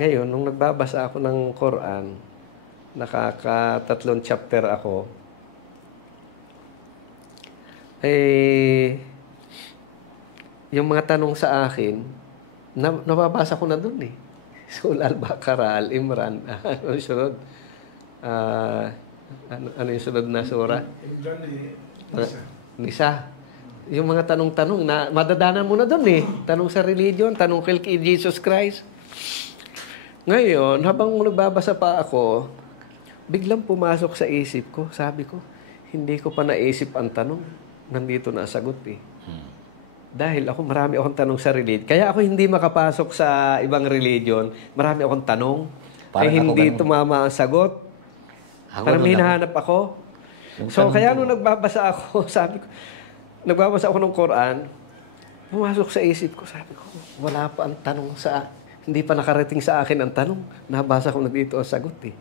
Ngayon, nung nagbabasa ako ng Quran, nakaka-3 chapter ako, yung mga tanong sa akin, nababasa ko na dun eh. Surah Al-Baqarah, Al-Imran, ano yung sunod? Ano yung sunod na surah? Nisa. Yung mga tanong-tanong na madadaanan mo na dun eh. Tanong sa religion, tanong kay Jesus Christ. Ngayon, habang nagbabasa pa ako, biglang pumasok sa isip ko, sabi ko, hindi ko pa naisip ang tanong. Nandito na sagot eh. Dahil marami akong tanong sa religion. Kaya ako hindi makapasok sa ibang religion. Marami akong tanong. Parang hindi tumama ang sagot. Parang hinahanap ako. So, kaya nung nagbabasa ako, sabi ko, nagbabasa ako ng Quran, pumasok sa isip ko, sabi ko, wala pa ang tanong hindi pa nakarating sa akin ang tanong. Nabasa ko na dito ang sagot eh.